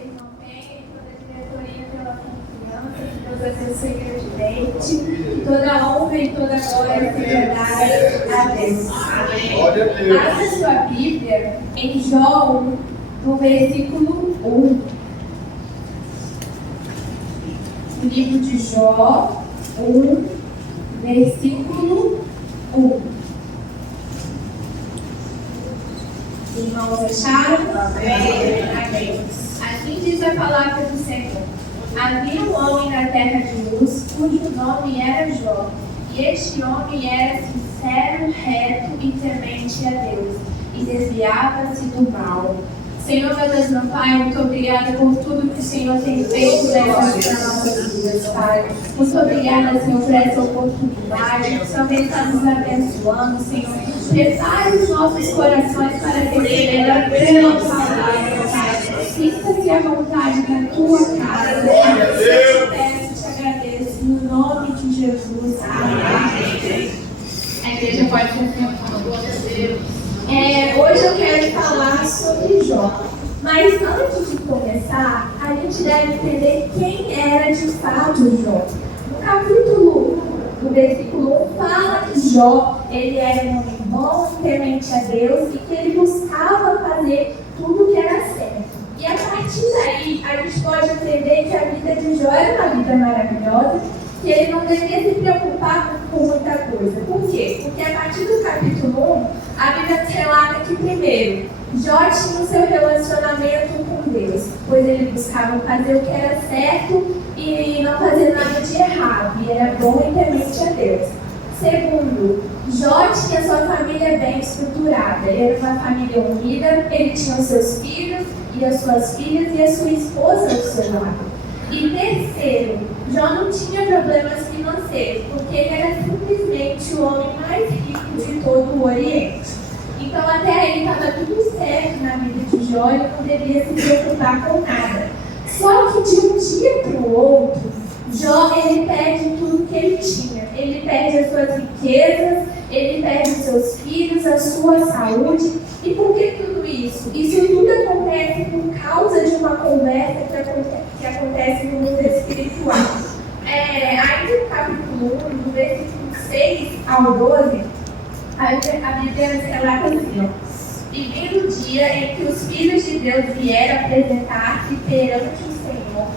vocês não têm, toda a diretoria pela confiança, que Deus abençoe grandemente, que toda honra e toda glória seja dada a Deus. Abra sua Bíblia em Jó 1, no versículo 1. O livro de Jó 1, versículo 1. Irmãos, acharam? Amém. Assim diz a palavra do Senhor. Havia um homem na terra de Uz, cujo nome era Jó. E este homem era sincero, reto e temente a Deus, e desviava-se do mal. Senhor, meu Deus, meu Pai, muito obrigada por tudo que o Senhor tem feito nas nossas vidas, Pai. Muito obrigada, Senhor, por essa oportunidade. O Senhor vem estar nos abençoando, Senhor. Prepare os nossos corações para receber a tua palavra, Pai. Sinta-se à vontade na tua casa. Eu te peço, te agradeço, no nome de Jesus. Amém. A igreja pode ser sentada. Glória a Deus. Hoje eu quero falar sobre Jó, mas antes de começar, a gente deve entender quem era de fato Jó. No capítulo 1, no versículo 1, fala que Jó, ele era um homem bom, temente a Deus e que ele buscava fazer tudo o que era certo. E a partir daí, a gente pode entender que a vida de Jó era uma vida maravilhosa, que ele não devia se preocupar com muita coisa. Por quê? Porque a partir do capítulo 1, a Bíblia relata que, primeiro, Jó tinha o seu relacionamento com Deus, pois ele buscava fazer o que era certo e não fazer nada de errado, e era bom e temente a Deus. Segundo, Jó tinha sua família bem estruturada, ele era uma família unida, ele tinha os seus filhos e as suas filhas e a sua esposa ao seu lado. E terceiro, Jó não tinha problemas financeiros, porque ele era simplesmente o homem mais rico de todo o Oriente. Então até aí estava tudo certo na vida de Jó, ele não devia se preocupar com nada. Só que de um dia para o outro, Jó ele perde tudo que ele tinha. Ele perde as suas riquezas, ele perde os seus filhos, a sua saúde. E por que tudo isso? Isso tudo acontece por causa de uma conversa que acontece no mundo espiritual. Ainda no capítulo 1, do versículo 6 ao 12, a Bíblia relata assim, ó. E vindo o dia em que os filhos de Deus vieram apresentar-se perante o Senhor,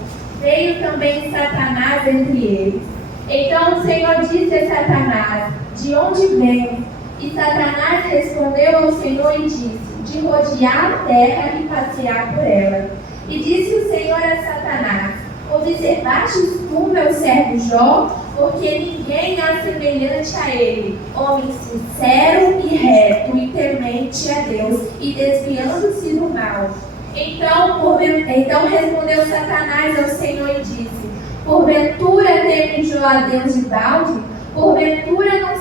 veio também Satanás entre eles. Então o Senhor disse a Satanás, de onde vem? E Satanás respondeu ao Senhor e disse, de rodear a terra e passear por ela. E disse o Senhor a Satanás, observastes tu, meu servo Jó, porque ninguém há semelhante a ele, homem sincero e reto e temente a Deus, e desviando-se do mal. Então respondeu Satanás ao Senhor e disse, porventura teme Jó a Deus de balde? Porventura não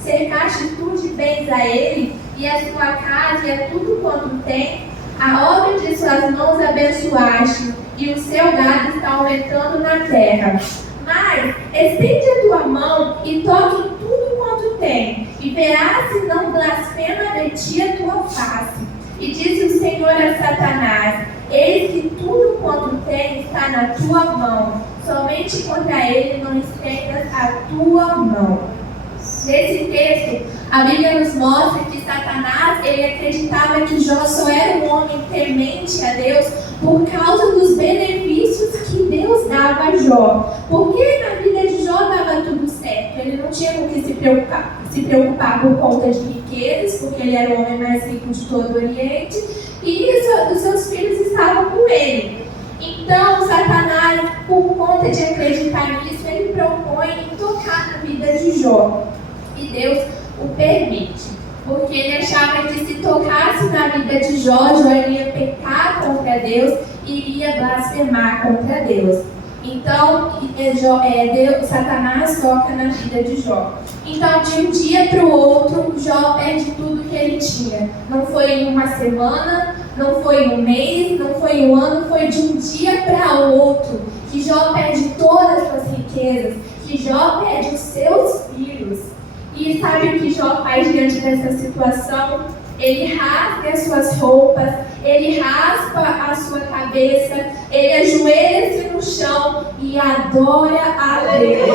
cercaste tu de bens a ele, e a sua casa e a tudo quanto tem? A obra de suas mãos abençoaste, e o seu gado está aumentando na terra. Mas estende a tua mão e toque em tudo quanto tem, e verás se não blasfema de ti a tua face. E disse o Senhor a Satanás, eis que tudo quanto tem está na tua mão, somente contra ele não estendas a tua mão. Nesse texto, a Bíblia nos mostra que Satanás, ele acreditava que Jó só era um homem temente a Deus por causa dos benefícios que Deus dava a Jó. Porque na vida de Jó dava tudo certo, ele não tinha com que se preocupar por conta de riquezas, porque ele era o homem mais rico de todo o Oriente, e os seus filhos estavam com ele. Então, Satanás, por conta de acreditar nisso, ele propõe em tocar na vida de Jó. E Deus o permite, porque ele achava que se tocasse na vida de Jó, Jó iria pecar contra Deus e iria blasfemar contra Deus. Então, Satanás toca na vida de Jó. Então, de um dia para o outro, Jó perde tudo que ele tinha. Não foi em uma semana, não foi um mês, não foi um ano, foi de um dia para o outro que Jó perde todas as suas riquezas, que Jó perde os seus filhos. E sabe o que Jó faz diante dessa situação? Ele rasga as suas roupas, ele raspa a sua cabeça cabeça, ele ajoelha-se no chão e adora a Deus.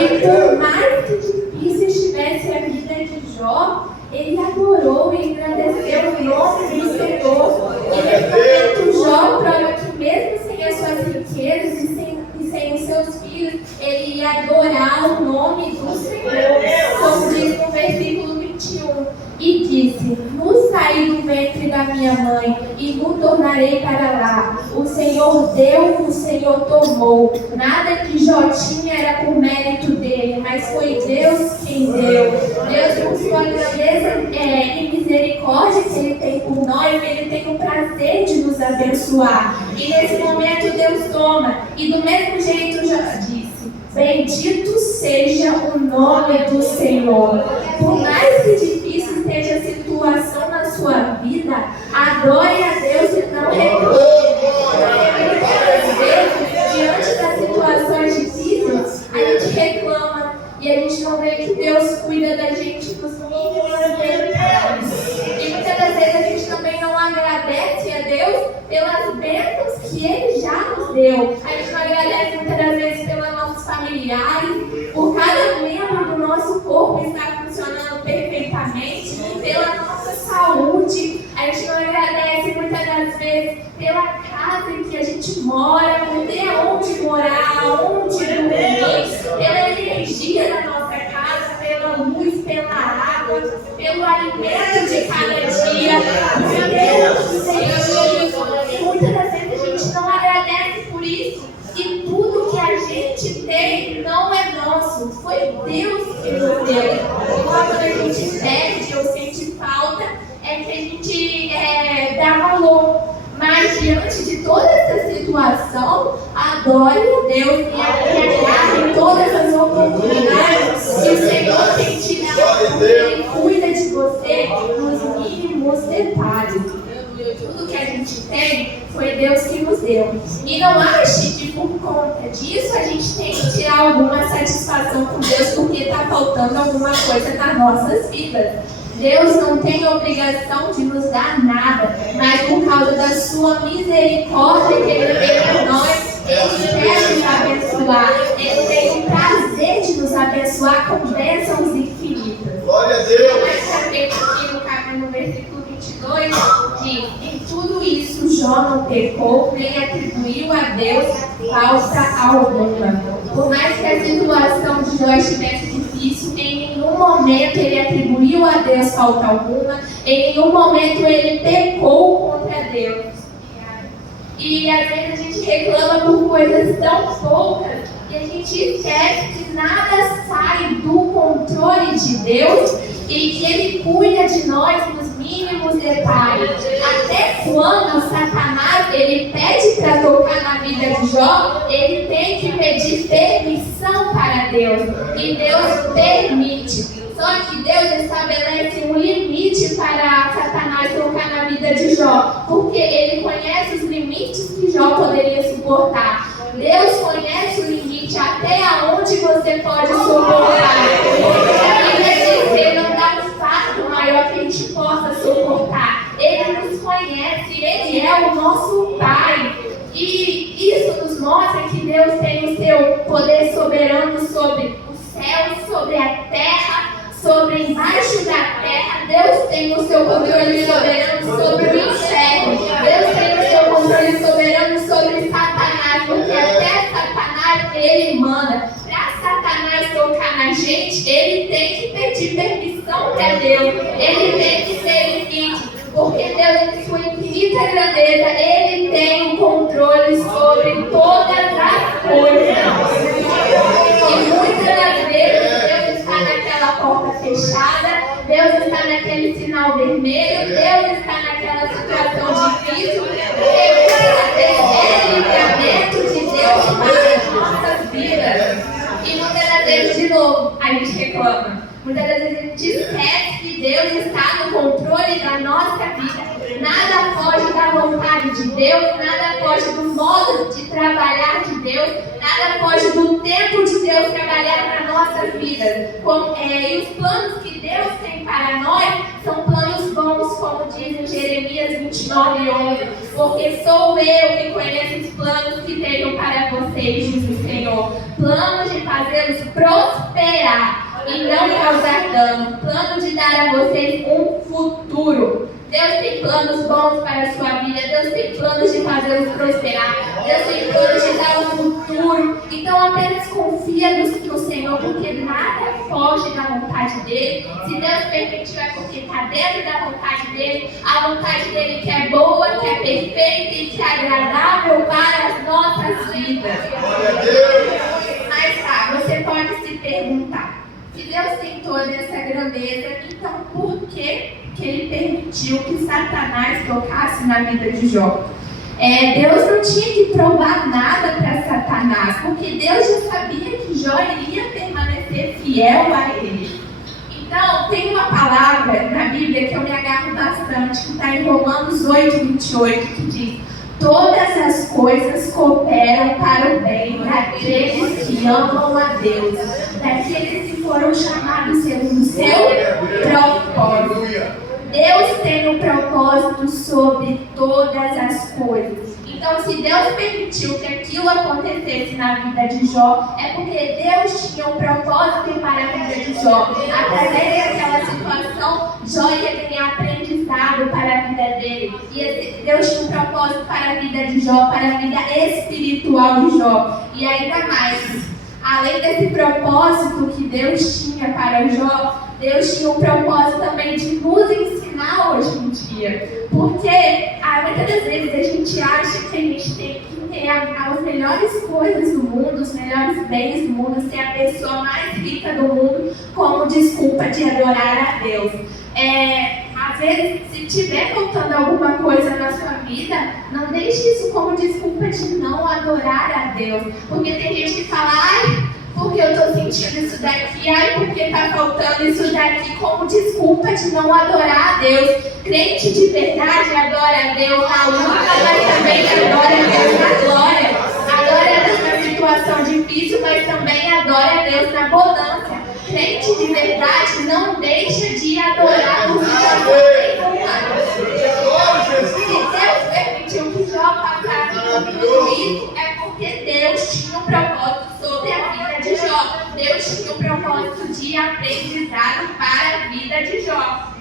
E por mais que difícil estivesse a vida de Jó, ele adorou e agradeceu o nome do Senhor. E nesse momento, Jó prova que mesmo sem as suas riquezas e sem os seus filhos, ele ia adorar o nome do Senhor, como diz no versículo 21. E disse: "No saí do ventre da minha mãe e no tornarei para lá. O Senhor deu, o Senhor tomou. Nada que Jó tinha era por mérito dele, mas foi Deus quem deu." Deus, por sua grandeza e misericórdia que Ele tem por nós, Ele tem o prazer de nos abençoar. E nesse momento Deus toma. E do mesmo jeito Jó disse: "Bendito seja o nome do Senhor." Por mais que difícil esteja a situação na sua vida, adore a Deus e não reclame. Muitas vezes, diante das situações difíceis, a gente reclama e a gente não vê que Deus cuida da gente nos mínimos detalhes. E muitas das vezes a gente também não agradece a Deus pelas bênçãos que Ele já nos deu. A gente não agradece muitas das vezes pelos nossos familiares, por cada membro do nosso corpo estar funcionando perfeitamente, pela nossa saúde. A gente não agradece muitas das vezes pela casa em que a gente mora, por ter onde morar, onde dormir, pela energia da nossa casa, pela luz, pela água, pelo alimento de cada dia. Muitas das vezes a gente não agradece por isso. E tudo que a gente tem não é nosso, foi Deus que nos deu. Quando a gente perde ou sente falta, é que a gente dá valor. Mas diante de toda essa situação, adore a Deus e agarre todas as oportunidades que o Senhor tem te dado. Ele cuida de você nos mínimos detalhes. Tudo que a gente tem foi Deus que nos deu. E não ache que por conta disso a gente tem que tirar alguma satisfação com Deus porque está faltando alguma coisa nas nossas vidas. Deus não tem obrigação de nos dar nada, mas por causa da sua misericórdia que Ele tem por nós, Ele quer nos abençoar. Ele tem o prazer de nos abençoar com bênçãos infinitas. Glória a Deus! Mas também aqui no versículo 22 diz: "Em tudo isso Jó não pecou, nem atribuiu a Deus falta alguma." Por mais que a situação de Jó estivesse difícil, em nenhum momento ele atribuiu a Deus falta alguma, em nenhum momento ele pecou contra Deus. E às vezes a gente reclama por coisas tão poucas e a gente esquece que nada sai do controle de Deus e que Ele cuida de nós nos mínimos detalhes. Até quando Satanás ele pede para tocar na vida de Jó, ele tem que pedir permissão para Deus. E Deus permite. Só que Deus estabelece um limite para Satanás tocar na vida de Jó, porque Ele conhece os limites que Jó poderia suportar. Deus conhece o limite até aonde você pode suportar. Ele não dá um fardo maior que a gente possa suportar. Ele nos conhece, Ele é o nosso Pai. E isso nos mostra que Deus tem o seu poder soberano sobre o céu, sobre a terra, sobre embaixo da terra. Deus tem o seu controle soberano sobre o inferno. Deus tem o seu controle soberano sobre Satanás, porque até Satanás ele manda. Para Satanás tocar na gente, ele tem que pedir permissão para Deus. Ele tem que ser limite, porque Deus, em sua infinita grandeza, ele tem o controle sobre todas as coisas. E muitas das vezes Deus está naquela porta fechada, Deus está naquele sinal vermelho, Deus está naquela situação difícil, porque muitas vezes é livramento de Deus para as nossas vidas. E muitas das vezes, de novo, a gente reclama. Muitas das vezes a gente esquece que Deus está no controle da nossa vida. Nada foge da vontade de Deus, nada foge do modo de trabalhar de Deus, nada foge do tempo de Deus trabalhar para nossas vidas. E os planos que Deus tem para nós são planos bons, como diz em Jeremias 29:11, porque sou eu que conheço os planos que tenho para vocês, diz o Senhor, planos de fazê-los prosperar e não causar dano, plano de dar a vocês um futuro. Deus tem planos bons para a sua vida. Deus tem planos de fazê-los prosperar. Deus tem planos de dar um futuro. Então apenas confia no Senhor, porque nada foge da vontade dEle. Se Deus permitiu, é porque está dentro da vontade dEle. A vontade dEle que é boa, que é perfeita e que é agradável para as nossas vidas. Mas tá, você pode se perguntar, se Deus tem toda essa grandeza, então por que Ele permitiu que Satanás tocasse na vida de Jó? Deus não tinha que provar nada para Satanás, porque Deus já sabia que Jó iria permanecer fiel a Ele. Então, tem uma palavra na Bíblia que eu me agarro bastante, que está em Romanos 8:28, que diz: todas as coisas cooperam para o bem daqueles que amam a Deus, daqueles que foram chamados segundo o seu propósito. Deus tem um propósito sobre todas as coisas. Então, se Deus permitiu que aquilo acontecesse na vida de Jó, é porque Deus tinha um propósito para a vida de Jó. Através daquela situação, Jó ia ganhar aprendizado para a vida dele. Deus tinha um propósito para a vida de Jó, para a vida espiritual de Jó. E ainda mais, além desse propósito que Deus tinha para Jó, Deus tinha um propósito também de nos ensinar hoje em dia. Porque muitas das vezes a gente acha que a gente tem que ter as melhores coisas do mundo, os melhores bens do mundo, ser a pessoa mais rica do mundo, como desculpa de adorar a Deus. Às vezes, se estiver faltando alguma coisa na sua vida, não deixe isso como desculpa de não adorar a Deus. Porque tem gente que fala, porque eu estou sentindo isso daqui, porque está faltando isso daqui, como desculpa de não adorar a Deus. Crente de verdade adora a Deus na luta, mas também adora a Deus na glória. Adora a Deus na situação difícil, mas também adora a Deus na bonança. Crente de verdade não deixa de adorar o Senhor. Se Deus permitiu que Jó passasse por isso, é porque Deus tinha um propósito sobre a vida de Jó. Deus tinha um propósito de aprendizado para a vida de Jó.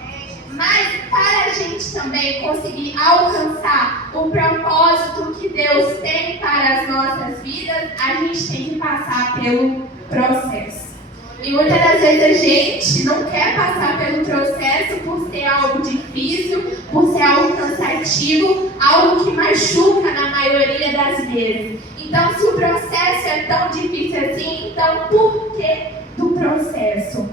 Mas para a gente também conseguir alcançar o propósito que Deus tem para as nossas vidas, a gente tem que passar pelo processo. E muitas das vezes a gente não quer passar pelo processo por ser algo difícil, por ser algo cansativo, algo que machuca na maioria das vezes. Então, se o processo é tão difícil assim, então por que do processo?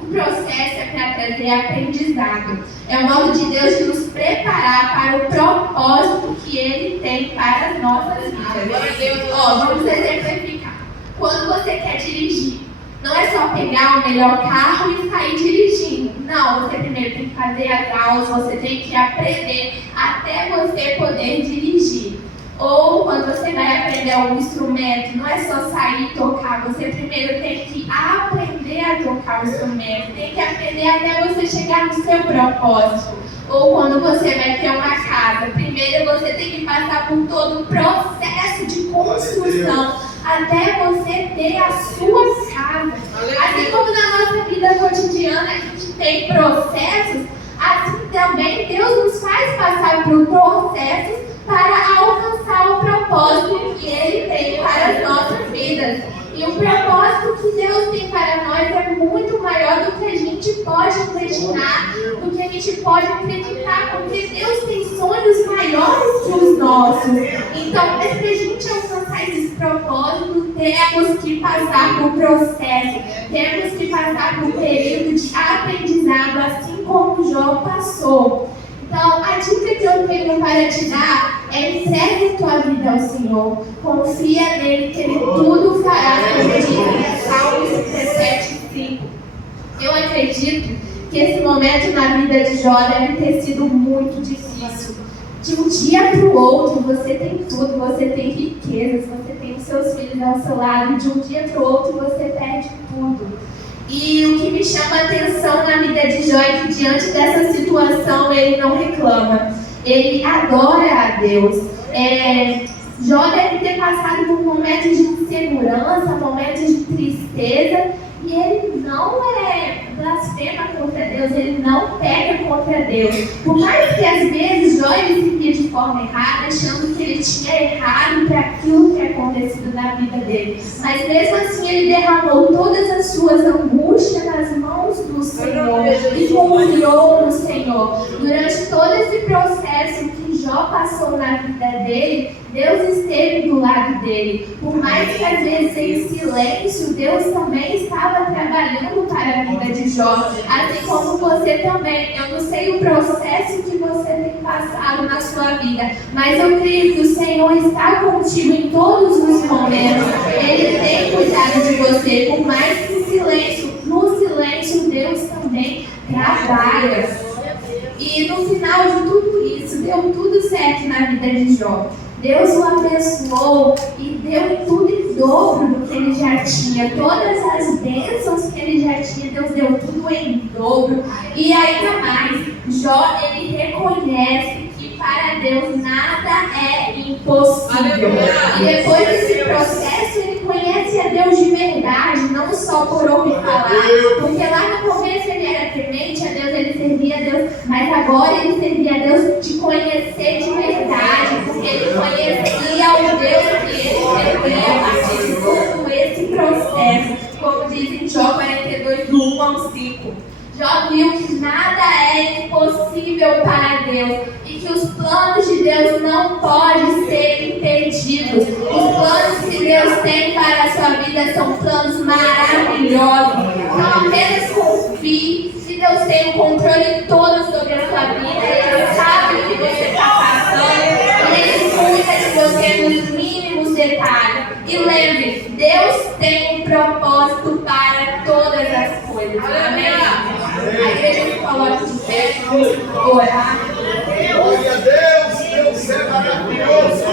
O processo é para trazer aprendizado. É o modo de Deus de nos preparar para o propósito que Ele tem para as nossas vidas. Vamos exemplificar. Quando você quer dirigir, não é só pegar o melhor carro e sair dirigindo. Não, você primeiro tem que fazer as aulas, você tem que aprender até você poder dirigir. Ou quando você vai aprender algum instrumento, não é só sair e tocar, você primeiro tem que aprender a tocar o instrumento, tem que aprender até você chegar no seu propósito. Ou quando você vai ter uma casa, primeiro você tem que passar por todo o processo de construção, até você ter a sua casa. Assim como na nossa vida cotidiana a gente tem processos, assim também Deus nos faz passar por processos para alcançar o propósito que Ele tem para as nossas vidas. E o propósito que Deus tem para nós é muito maior do que a gente pode imaginar, do que a gente pode acreditar, porque Deus tem sonhos maiores que os nossos. Então, para a gente alcançar esses propósitos, temos que passar por processo, temos que passar por um período de aprendizado, assim como Jó passou. Então, a dica que eu tenho para te dar é: entregue a tua vida ao Senhor, confia nele que Ele tudo fará, como diz em Salmos 17:5. Eu acredito que esse momento na vida de Jó deve ter sido muito difícil. De um dia para o outro, você tem tudo, você tem riquezas, você tem os seus filhos ao seu lado, e de um dia para o outro você perde tudo. E o que me chama a atenção na vida de Jó é que diante dessa situação ele não reclama. Ele adora a Deus. Jó deve ter passado por momentos de insegurança, momentos de tristeza, e ele não blasfema contra Deus, ele não peca contra Deus. Por mais que às vezes Jó ele se via de forma errada, achando que ele tinha errado para aquilo que tinha acontecido na vida dele. Mas mesmo assim ele derramou todas as suas angústias nas mãos do Senhor e confiou no Senhor. Durante todo esse processo que Jó passou na vida dele, Deus esteve do lado dele. Por mais que às vezes em silêncio, Deus também estava trabalhando para a vida de Jó. Assim como você também. Eu não sei o processo que você tem passado na sua vida, mas eu creio que o Senhor está contigo em todos os momentos. Ele tem cuidado de você. Por mais que no silêncio Deus também trabalha. E no final de tudo isso, deu tudo certo na vida de Jó. Deus o abençoou e deu tudo em dobro do que ele já tinha. Todas as bênçãos que ele já tinha, Deus deu tudo em dobro. E ainda mais, Jó, ele reconhece que para Deus nada é impossível. E depois desse processo, ele conhece a Deus de verdade, não só por ouvir falar. Porque lá no começo ele era temente a Deus, ele servia a Deus, mas agora ele servia a Deus de conhecer de verdade, porque ele conhecia o Deus que ele servia a partir de todo esse processo. Como diz em Jó 42, do 1 ao 5. Jó viu que nada é impossível para Deus e que os planos de Deus não podem ser impedidos. Os planos que Deus tem para a sua vida são planos maravilhosos. Então apenas confie que Deus tem o controle todo sobre a sua vida. Ele sabe o que você está passando e Ele cuida de você nos mínimos detalhes. E lembre, Deus tem um propósito para todas as coisas. Amém? A igreja se coloca de pé, vamos orar. Glória a Deus, Deus é maravilhoso.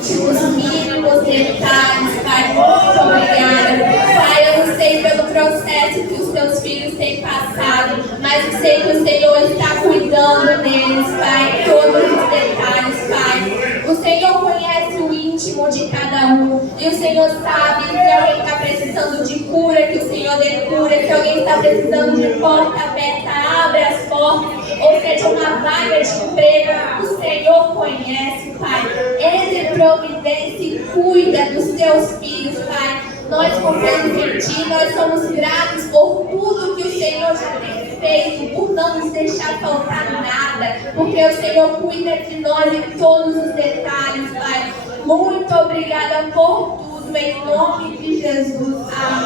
Os mínimos detalhes, Pai, muito obrigada. Pai, eu não sei pelo processo que os teus filhos têm passado, mas eu sei que o Senhor está cuidando deles, Pai, todos os detalhes, Pai. O Senhor conhece o íntimo de cada um, e o Senhor sabe se alguém está precisando de cura, que o Senhor dê cura, se alguém está precisando de porta aberta, abre as portas, ou seja, uma vaga de emprego, o Senhor conhece, Pai. Ele providencia e cuida dos teus filhos, Pai. Nós confiamos em Ti, nós somos gratos por tudo que o Senhor já tem feito, por não nos deixar faltar nada, porque o Senhor cuida de nós em todos os detalhes, Pai. Muito obrigada por tudo, em nome de Jesus. Amém.